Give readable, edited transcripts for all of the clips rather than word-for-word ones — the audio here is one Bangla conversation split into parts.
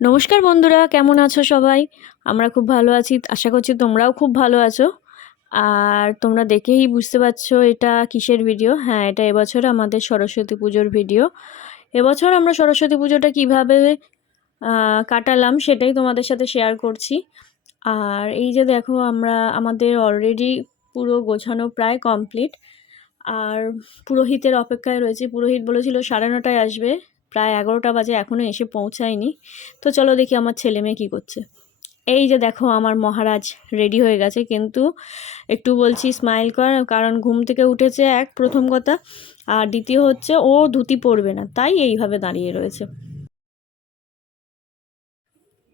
নমস্কার বন্ধুরা, কেমন আছো সবাই? আমরা খুব ভালো আছি, আশা করছি তোমরাও খুব ভালো আছো। আর তোমরা দেখেই বুঝতে পারছো এটা কিসের ভিডিও। হ্যাঁ, এটা এবছর আমাদের সরস্বতী পুজোর ভিডিও। এবছর আমরা সরস্বতী পুজোটা কীভাবে কাটালাম সেটাই তোমাদের সাথে শেয়ার করছি। আর এই যে দেখো, আমাদের অলরেডি পুরো গোছানো প্রায় কমপ্লিট। আর পুরোহিতের অপেক্ষায় রয়েছে। পুরোহিত বলেছিল 9:30টায় আসবে, প্রায় 11টা বাজে, এখনও এসে পৌঁছায়নি। তো চলো দেখি আমার ছেলে মেয়ে কী করছে। এই যে দেখো, আমার মহারাজ রেডি হয়ে গেছে, কিন্তু একটু বলছি স্মাইল কর, কারণ ঘুম থেকে উঠেছে প্রথম কথা, আর দ্বিতীয় হচ্ছে ও ধুতি পরবে না, তাই এইভাবে দাঁড়িয়ে রয়েছে।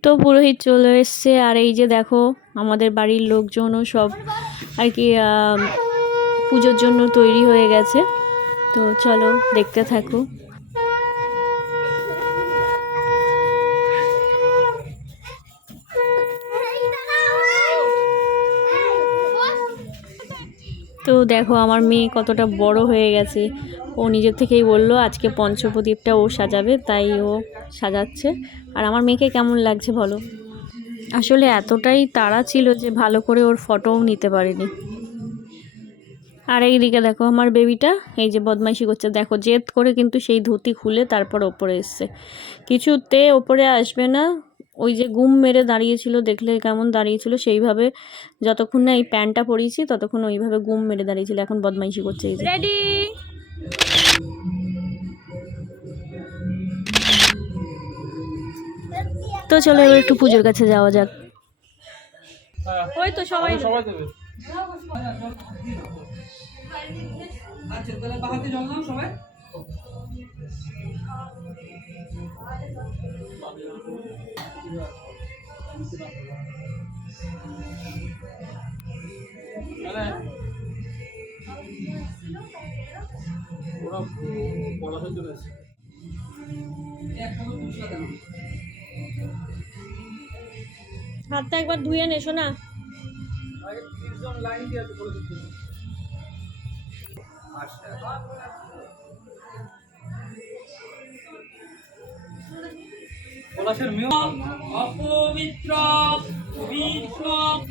তো পুরোহিত চলে এসছে, আর এই যে দেখো আমাদের বাড়ির লোকজনও সব আর কি পুজোর জন্য তৈরি হয়ে গেছে। তো চলো দেখতে থাকো। তো দেখো আমার মেয়ে কতটা বড় হয়ে গেছে। ও নিজের থেকেই বললো আজকে পঞ্চপ্রদীপটা ও সাজাবে, তাই ও সাজাচ্ছে। আর আমার মেয়েকে কেমন লাগছে বলো? আসলে এতটাই তাড়া ছিল যে ভালো করে ওর ফটোও নিতে পারিনি। আর এইদিকে দেখো আমার বেবিটা এই যে বদমাইশি করছে, দেখো জেদ করে কিন্তু সেই ধুতি খুলে তারপর ওপরে এসছে। কিছুতে ওপরে আসবে না। ওই যে গুম মেরে দাঁড়িয়েছিল, দেখলে কেমন দাঁড়িয়েছিল, সেইভাবে যতক্ষণ না এই প্যান্টটা পরিয়েছি ততক্ষণ ওইভাবে গুম মেরে দাঁড়িয়েছিল। এখন বদমাইশি করছে। এই যে রেডি। তো চলো এবার একটু পুজোর কাছে যাওয়া যাক। ওই তো সবাই দেবে। আচ্ছা তাহলে বাহাতে জল নাও সবাই। হাতটা একবার ধুয়ে নেছো না। অপবিত্র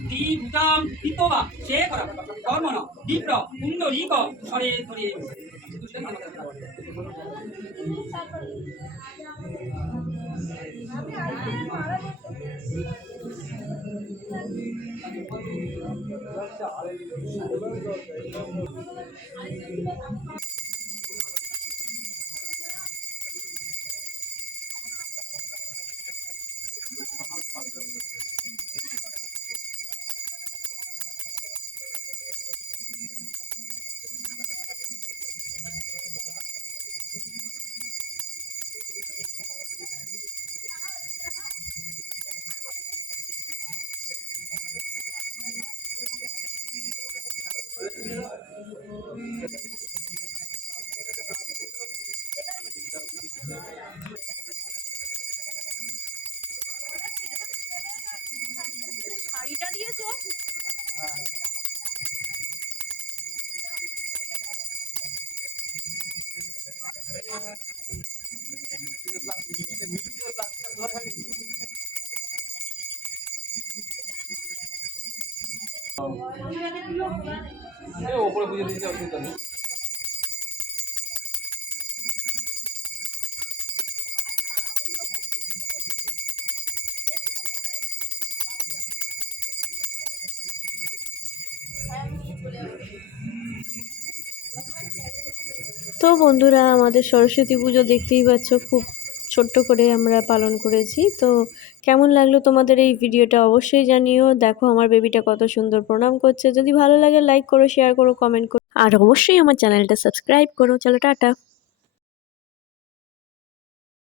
দীপ্তাম হিতবা সে করা কর্মণ দীপ্র পুণ্ডরীক সরে ধরে। শাড়িটা দিয়েছো? ওপরে পুজো দিতে অসুবিধা নেই। তো বন্ধুরা, আমাদের সরস্বতী পুজো দেখতেই পাচ্ছ, খুব ছোট্ট করে আমরা পালন করেছি। তো কেমন লাগলো তোমাদের এই ভিডিওটা অবশ্যই জানিও। দেখো আমার বেবিটা কত সুন্দর প্রণাম করছে। যদি ভালো লাগে লাইক করো, শেয়ার করো, কমেন্ট করো, আর অবশ্যই আমার চ্যানেলটা সাবস্ক্রাইব করো। চলো টাটা।